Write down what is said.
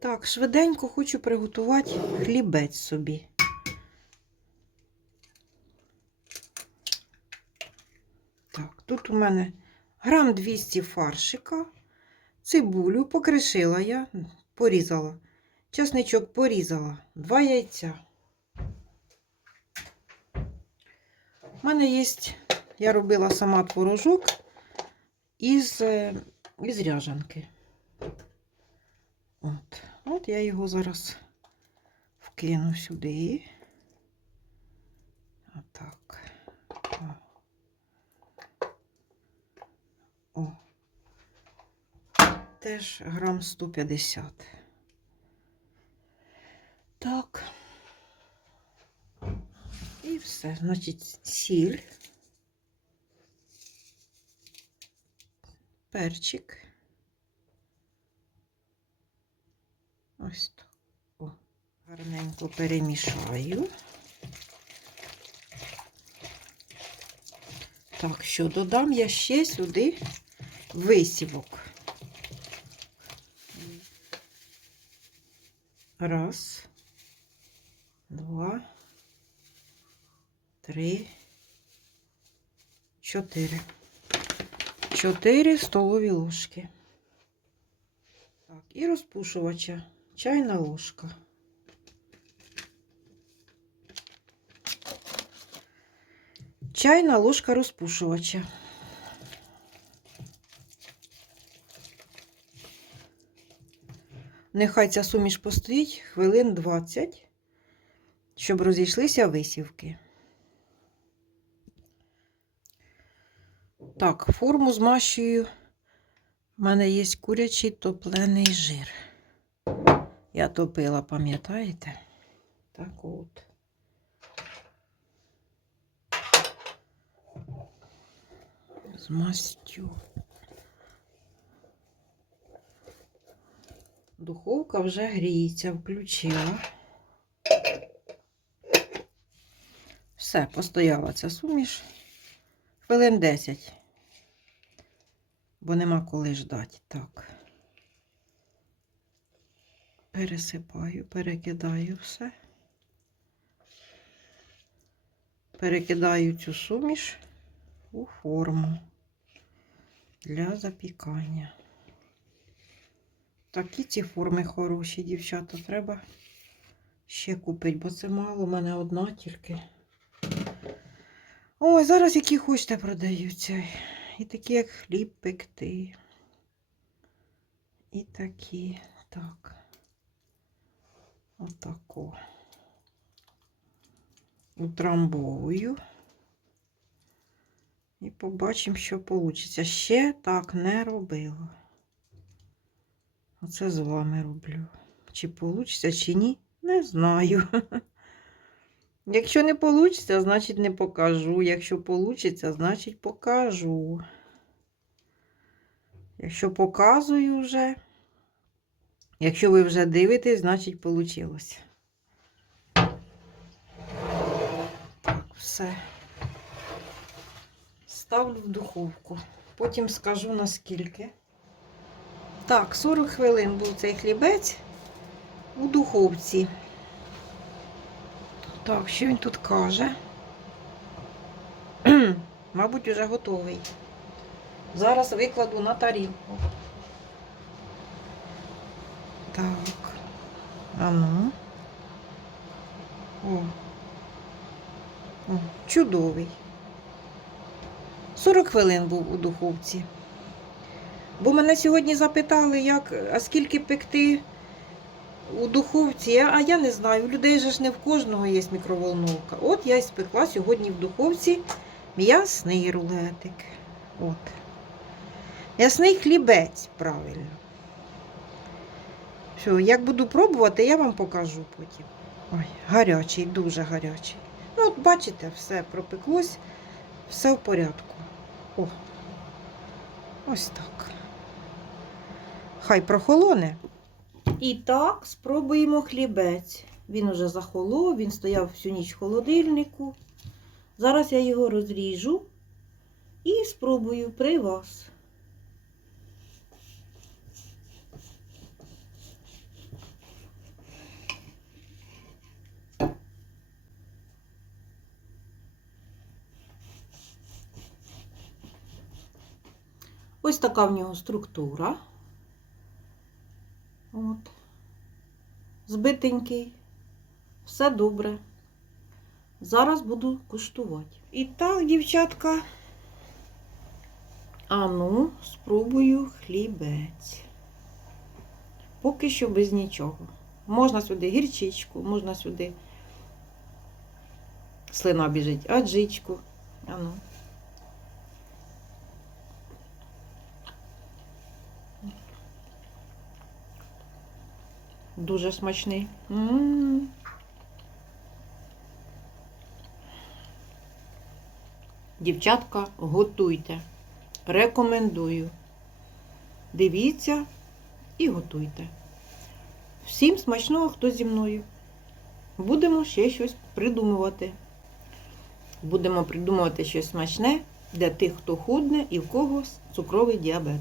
Так, швиденько хочу приготувати хлібець собі. Так, тут у мене грам 200 фаршика, цибулю покришила я, порізала, чесничок порізала, два яйця. У мене є, я робила сама творожок із, е, із ряжанки. От. От я його зараз вкину сюди. Отак. О. О. Теж грам 150. Так. І все. Значить, сіль. Перчик. Ось так. О, гарненько перемішаю. Так, що додам я ще сюди висівок. Раз, два, три, чотири. Чотири столові ложки. Так, і розпушувача. Чайна ложка. Чайна ложка розпушувача. Нехай ця суміш постоїть хвилин 20, щоб розійшлися висівки. Так, форму змащую. У мене є курячий топлений жир. Я топила, пам'ятаєте? Так от. Змастю. Духовка вже гріється, включила. Все, постояла ця суміш. Хвилин 10. Бо нема коли ждати. Так. Пересипаю, перекидаю все. Перекидаю цю суміш у форму для запікання. Такі ці форми хороші, дівчата. Треба ще купити, бо це мало, у мене одна тільки. Ой, зараз які хочете продаються. І такі, як хліб пекти. І такі. Так. Отако. Утрамбовую. І побачимо, що вийде. Ще так не робила. Оце з вами роблю. Чи вийде, чи ні, не знаю. Якщо не вийде, значить не покажу. Якщо вийде, значить покажу. Якщо показую вже, якщо ви вже дивитесь, значить вийшло. Так, все. Ставлю в духовку. Потім скажу наскільки. Так, 40 хвилин був цей хлібець у духовці. Так, що він тут каже? Мабуть, уже готовий. Зараз викладу на тарілку. Так. А ну. О. О, чудовий. 40 хвилин був у духовці. Бо мене сьогодні запитали, як, а скільки пекти у духовці, а я не знаю. У людей же ж не в кожного є мікроволновка. От я і спекла сьогодні в духовці м'ясний рулетик. От. М'ясний хлібець, правильно. Все, як буду пробувати, я вам покажу потім. Ой, гарячий, дуже гарячий. Ну, от бачите, все пропеклось, все в порядку. О, ось так. Хай прохолоне. І так, спробуємо хлібець. Він уже захолов, він стояв всю ніч в холодильнику. Зараз я його розріжу і спробую при вас. Ось така в нього структура. От. Збитенький. Все добре. Зараз буду куштувати. І так, дівчатка. А ну, спробую хлібець. Поки що без нічого. Можна сюди гірчичку, можна сюди слина біжить, аджичку. А ну. Дуже смачний. М. Дівчатка, готуйте. Рекомендую. Дивіться і готуйте. Всім смачного, хто зі мною. Будемо ще щось придумувати. Будемо придумувати щось смачне для тих, хто худне і в кого цукровий діабет.